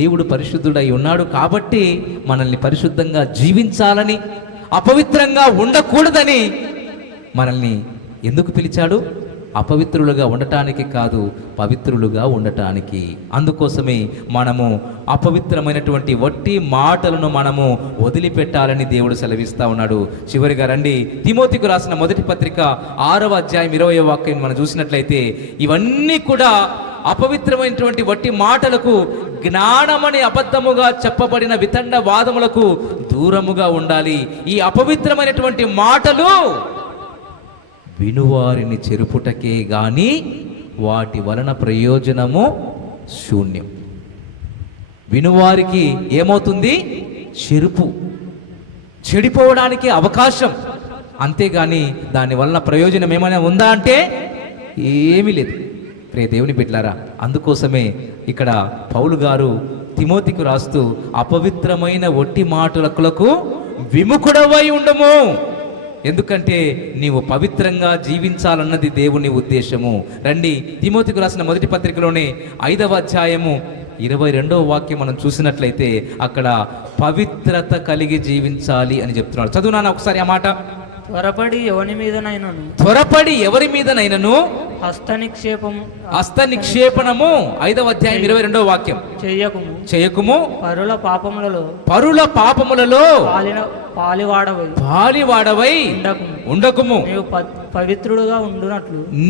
దేవుడు పరిశుద్ధుడై ఉన్నాడు కాబట్టి మనల్ని పరిశుద్ధంగా జీవించాలని, అపవిత్రంగా ఉండకూడదని మనల్ని ఎందుకు పిలిచాడు? అపవిత్రులుగా ఉండటానికి కాదు, పవిత్రులుగా ఉండటానికి. అందుకోసమే మనము అపవిత్రమైనటువంటి వట్టి మాటలను మనము వదిలిపెట్టాలని దేవుడు సెలవిస్తా ఉన్నాడు. చివరిగా రండి, తిమోతికు రాసిన మొదటి పత్రిక 6వ అధ్యాయం 20వ వాక్యం మనం చూసినట్లయితే, ఇవన్నీ కూడా అపవిత్రమైనటువంటి వట్టి మాటలకు, జ్ఞానమని అబద్ధముగా చెప్పబడిన వితండ వాదములకు దూరముగా ఉండాలి. ఈ అపవిత్రమైనటువంటి మాటలు వినువారిని చెరుపుటకే గాని వాటి వలన ప్రయోజనము శూన్యం. వినువారికి ఏమవుతుంది? చెరుపు, చెడిపోవడానికి అవకాశం, అంతేగాని దాని వలన ప్రయోజనం ఏమైనా ఉందా అంటే ఏమీ లేదు. ప్రియ దేవుని బిడ్డలారా, అందుకోసమే ఇక్కడ పౌలు గారు తిమోతికి రాస్తూ అపవిత్రమైన ఒట్టి మాటలకు విముఖుడవై ఉండము, ఎందుకంటే నీవు పవిత్రంగా జీవించాలన్నది దేవుని ఉద్దేశము. రండి, తిమోతికి రాసిన మొదటి పత్రికలోనే 5వ అధ్యాయము 22వ వాక్యం మనం చూసినట్లయితే అక్కడ పవిత్రత కలిగి జీవించాలి అని చెప్తున్నాడు. చదువునాను ఒకసారి ఆ మాట. త్వరపడి ఎవరి మీదనైనను హస్తనిక్షేపణము 5వ అధ్యాయం 22వ వాక్యం చేయకుము. పరుల పాపములలో పాలివాడవై ఉండకుము.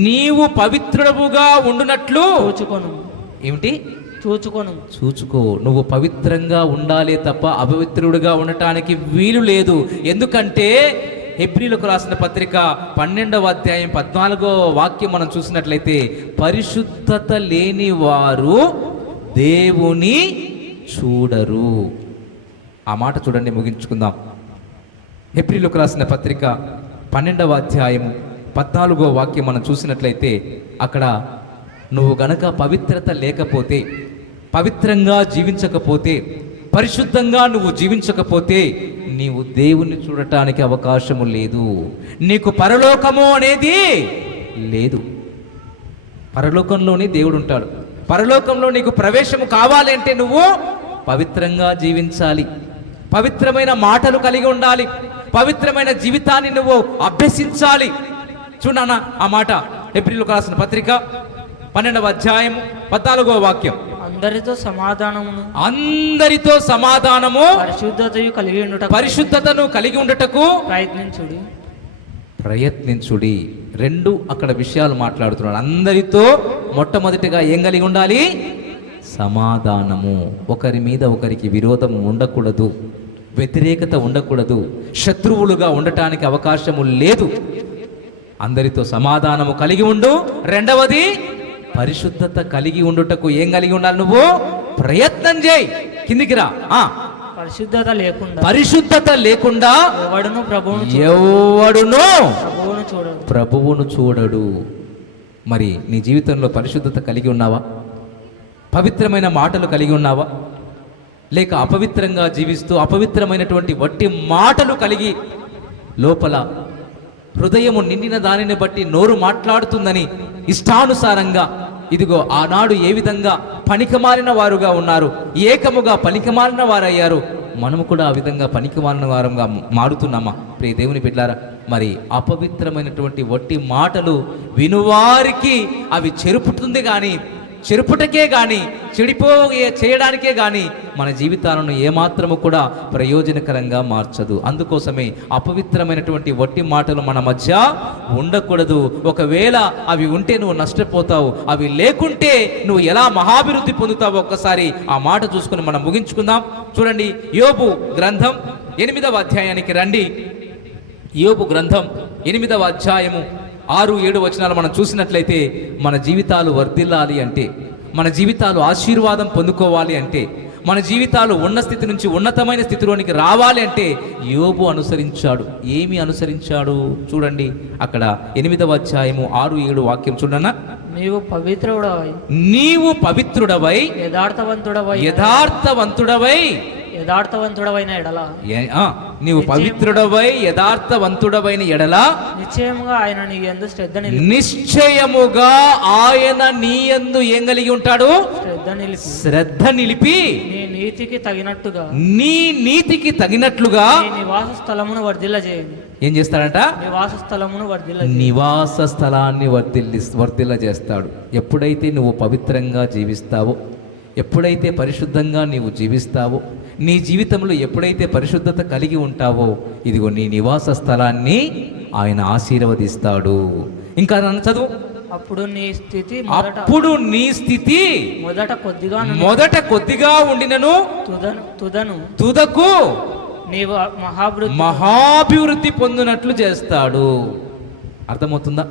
నీవు పవిత్రుడుగా ఉండునట్లు ఏమిటి? చూచుకో. నువ్వు పవిత్రంగా ఉండాలి తప్ప అపవిత్రుడుగా ఉండటానికి వీలు లేదు. ఎందుకంటే హెబ్రీలకు రాసిన పత్రిక 12వ అధ్యాయం 14వ వాక్యం మనం చూసినట్లయితే, పరిశుద్ధత లేని వారు దేవుని చూడరు. ఆ మాట చూడండి, ముగించుకుందాం. హెబ్రీలకు రాసిన పత్రిక 12వ అధ్యాయము 14వ వాక్యం మనం చూసినట్లయితే అక్కడ నువ్వు గనక పవిత్రత లేకపోతే, పవిత్రంగా జీవించకపోతే, పరిశుద్ధంగా నువ్వు జీవించకపోతే నీవు దేవుణ్ణి చూడటానికి అవకాశము లేదు. నీకు పరలోకము అనేది లేదు. పరలోకంలోనే దేవుడు ఉంటాడు. పరలోకంలో నీకు ప్రవేశము కావాలి అంటే నువ్వు పవిత్రంగా జీవించాలి, పవిత్రమైన మాటలు కలిగి ఉండాలి, పవిత్రమైన జీవితాన్ని నువ్వు అభ్యసించాలి. చూడన్నా ఆ మాట, హెబ్రీయులకు రాసిన పత్రిక 12వ అధ్యాయం 14వ వాక్యం. అందరితో సమాధానము పరిశుద్ధతను కలిగి ఉండుటకు ప్రయత్నించుడి. రెండు అక్కడ విషయాలు మాట్లాడుతున్నాడు. అందరితో మొట్టమొదటిగా ఏం కలిగి ఉండాలి? సమాధానము. ఒకరి మీద ఒకరికి విరోధం ఉండకూడదు, వ్యతిరేకత ఉండకూడదు, శత్రువులుగా ఉండటానికి అవకాశము లేదు. అందరితో సమాధానము కలిగి ఉండు. రెండవది పరిశుద్ధత కలిగి ఉండుటకు ఏం కలిగి ఉండాలి? నువ్వు ప్రయత్నం చేయి. కిందికి రా. పరిశుద్ధత లేకుండా ఎవడును ప్రభువును చూడడు. మరి నీ జీవితంలో పరిశుద్ధత కలిగి ఉన్నావా? పవిత్రమైన మాటలు కలిగి ఉన్నావా? లేక అపవిత్రంగా జీవిస్తూ అపవిత్రమైనటువంటి వట్టి మాటలు కలిగి లోపల హృదయము నిండిన దానిని బట్టి నోరు మాట్లాడుతుందని ఇష్టానుసారంగా, ఇదిగో ఆనాడు ఏ విధంగా పనికిమాలిన వారుగా ఉన్నారు, ఏకముగా పనికిమాలిన వారయ్యారు, మనము కూడా ఆ విధంగా పనికిమాలిన వారంగా మారుతున్నామా? ప్రియ దేవుని బిడ్డలారా, మరి అపవిత్రమైనటువంటి వట్టి మాటలు వినువారికి అవి చెరుపుతుంది కానీ, చెరుపుటకే కానీ, చేయడానికే కానీ మన జీవితాలను ఏమాత్రము కూడా ప్రయోజనకరంగా మార్చదు. అందుకోసమే అపవిత్రమైనటువంటి వట్టి మాటలు మన మధ్య ఉండకూడదు. ఒకవేళ అవి ఉంటే నువ్వు నష్టపోతావు, అవి లేకుంటే నువ్వు ఎలా మహాభివృద్ధి పొందుతావో ఒక్కసారి ఆ మాట చూసుకుని మనం ముగించుకుందాం. చూడండి, యోబు గ్రంథం 8వ అధ్యాయానికి రండి. యోబు గ్రంథం 8వ అధ్యాయము 6-7 వచనాలు మనం చూసినట్లయితే, మన జీవితాలు వర్ధిల్లాలి అంటే, మన జీవితాలు ఆశీర్వాదం పొందుకోవాలి అంటే, మన జీవితాలు ఉన్న స్థితి నుంచి ఉన్నతమైన స్థితిలోనికి రావాలి అంటే యోబు అనుసరించాడు. ఏమి అనుసరించాడు? చూడండి, అక్కడ 8వ అధ్యాయము 6-7 వాక్యం చూడన్నా. నీవు పవిత్రుడవై యథార్థవంతుడవై యథార్థవంతుడవైన ఎడల నీవు పవిత్రుడవై యథార్థవంతుడవైన ఎడల నిశ్చయముగా ఆయన నీ యందు నిశ్చయముగా ఆయన నీ యందు ఏం కలిగి ఉంటాడు? శ్రద్ధ నిలిపి నీ నీతికి తగినట్టుగా నీ నివాస స్థలమును వర్ధిల్లజేయండి. ఏం చేస్తాడంట? నివాస స్థలాన్ని వర్ధిల్ల చేస్తాడు. ఎప్పుడైతే నువ్వు పవిత్రంగా జీవిస్తావో, ఎప్పుడైతే పరిశుద్ధంగా నీవు జీవిస్తావో, నీ జీవితంలో ఎప్పుడైతే పరిశుద్ధత కలిగి ఉంటావో, ఇదిగో నీ నివాస స్థలాన్ని ఆయన ఆశీర్వదిస్తాడు. ఇంకా నన్ను చదువు. అప్పుడు నీ స్థితి మొదట కొద్దిగా ఉండినను తుదకు నీవు మహాభివృద్ధి పొందినట్లు చేస్తాడు. అర్థమవుతుందా?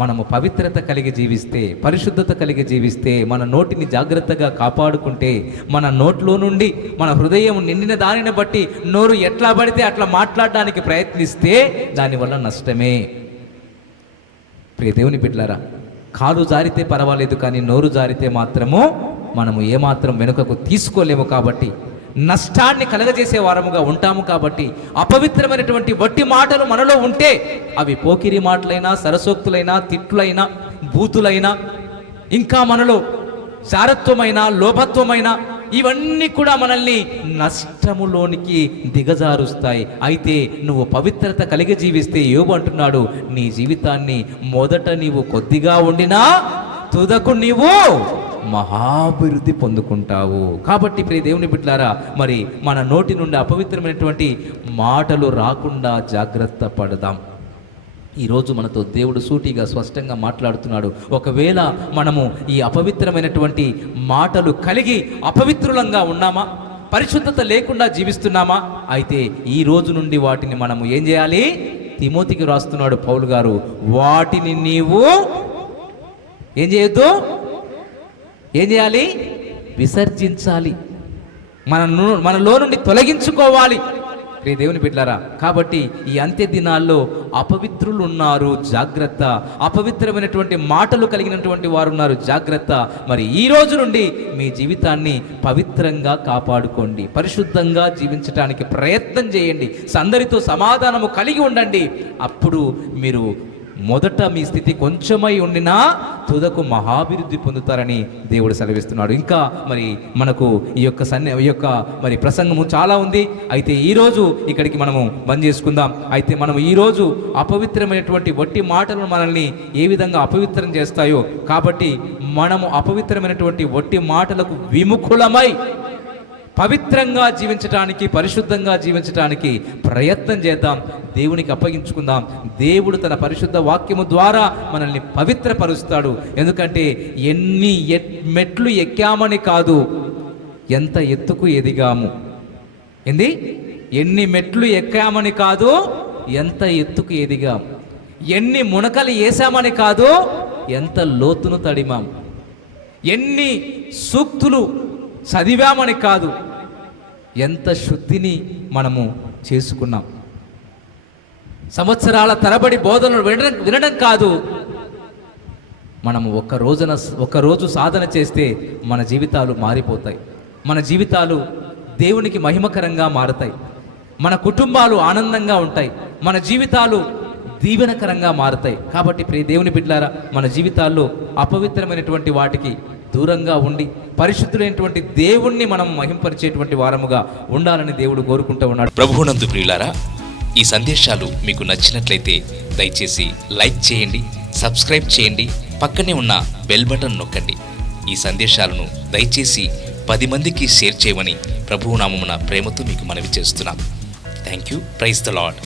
మనము పవిత్రత కలిగి జీవిస్తే, పరిశుద్ధత కలిగి జీవిస్తే, మన నోటిని జాగ్రత్తగా కాపాడుకుంటే, మన నోట్లో నుండి మన హృదయం నిండిన దానిని బట్టి నోరు ఎట్లా పడితే అట్లా మాట్లాడడానికి ప్రయత్నిస్తే దానివల్ల నష్టమే. ప్రియ దేవుని బిడ్డలారా, కాలు జారితే పర్వాలేదు, కానీ నోరు జారితే మాత్రము మనము ఏమాత్రం వెనుకకు తీసుకోలేము. కాబట్టి నష్టాన్ని కలగజేసే వారముగా ఉంటాము. కాబట్టి అపవిత్రమైనటువంటి వట్టి మాటలు మనలో ఉంటే, అవి పోకిరి మాటలైనా, సరసోక్తులైనా, తిట్లైనా, బూతులైనా, ఇంకా మనలో శారత్వమైన, లోభత్వమైన, ఇవన్నీ కూడా మనల్ని నష్టములోనికి దిగజారుస్తాయి. అయితే నువ్వు పవిత్రత కలిగి జీవిస్తే, యోబు అంటున్నాడు, నీ జీవితాన్ని మొదట నీవు కొద్దిగా ఉండినా తుదకు నీవు మహాభివృద్ధి పొందుకుంటావు. కాబట్టి ప్రియ దేవుని బిడ్డలారా, మరి మన నోటి నుండి అపవిత్రమైనటువంటి మాటలు రాకుండా జాగ్రత్త పడదాం. ఈరోజు మనతో దేవుడు సూటిగా స్పష్టంగా మాట్లాడుతున్నాడు. ఒకవేళ మనము ఈ అపవిత్రమైనటువంటి మాటలు కలిగి అపవిత్రులంగా ఉన్నామా, పరిశుద్ధత లేకుండా జీవిస్తున్నామా, అయితే ఈ రోజు నుండి వాటిని మనము ఏం చేయాలి? తిమోతికి రాస్తున్నాడు పౌలు గారు, వాటిని నీవు ఏం చేయొద్దు, ఏం చేయాలి? విసర్జించాలి, మనలో నుండి తొలగించుకోవాలి. ప్రియ దేవుని బిడ్డలారా, కాబట్టి ఈ అంత్య దినాల్లో అపవిత్రులు ఉన్నారు, జాగ్రత్త. అపవిత్రమైనటువంటి మాటలు కలిగినటువంటి వారు ఉన్నారు, జాగ్రత్త. మరి ఈ రోజు నుండి మీ జీవితాన్ని పవిత్రంగా కాపాడుకోండి, పరిశుద్ధంగా జీవించడానికి ప్రయత్నం చేయండి, అందరితో సమాధానము కలిగి ఉండండి. అప్పుడు మీరు మొదట మీ స్థితి కొంచెమై ఉండినా తుదకు మహాభివృద్ధి పొందుతారని దేవుడు సెలవిస్తున్నాడు. ఇంకా మరి మనకు ఈ యొక్క మరి ప్రసంగము చాలా ఉంది. అయితే ఈరోజు ఇక్కడికి మనము బంద్ చేసుకుందాం. అయితే మనం ఈరోజు అపవిత్రమైనటువంటి వట్టి మాటలు మనల్ని ఏ విధంగా అపవిత్రం చేస్తాయో, కాబట్టి మనము అపవిత్రమైనటువంటి వట్టి మాటలకు విముఖులమై పవిత్రంగా జీవించడానికి, పరిశుద్ధంగా జీవించడానికి ప్రయత్నం చేద్దాం. దేవునికి అప్పగించుకుందాం. దేవుడు తన పరిశుద్ధ వాక్యము ద్వారా మనల్ని పవిత్రపరుస్తాడు. ఎందుకంటే ఎన్ని మెట్లు ఎక్కామని కాదు, ఎంత ఎత్తుకు ఎదిగాము. ఎన్ని మెట్లు ఎక్కామని కాదు, ఎంత ఎత్తుకు ఎదిగాం. ఎన్ని మునకలు వేసామని కాదు, ఎంత లోతును తడిమాం. ఎన్ని సూక్తులు చదివామని కాదు, ఎంత శుద్ధిని మనము చేసుకున్నాం. సంవత్సరాల తరబడి బోధనలు వినడం కాదు, మనము ఒక్కరోజు సాధన చేస్తే మన జీవితాలు మారిపోతాయి. మన జీవితాలు దేవునికి మహిమకరంగా మారుతాయి. మన కుటుంబాలు ఆనందంగా ఉంటాయి. మన జీవితాలు దీవెనకరంగా మారుతాయి. కాబట్టి ప్రియ దేవుని బిడ్డలారా, మన జీవితాల్లో అపవిత్రమైనటువంటి వాటికి దూరంగా ఉండి పరిశుద్ధులైనటువంటి దేవుణ్ణి మనం మహింపరిచేటువంటి వారముగా ఉండాలని దేవుడు కోరుకుంటూ ఉన్నాడు. ప్రభువునందు ప్రియులారా, ఈ సందేశాలు మీకు నచ్చినట్లయితే దయచేసి లైక్ చేయండి, సబ్స్క్రైబ్ చేయండి, పక్కనే ఉన్న బెల్ బటన్ నొక్కండి. ఈ సందేశాలను దయచేసి 10 మందికి షేర్ చేయమని ప్రభువు నామమున ప్రేమతో మీకు మనవి చేస్తున్నాం. Thank you. Praise the lord.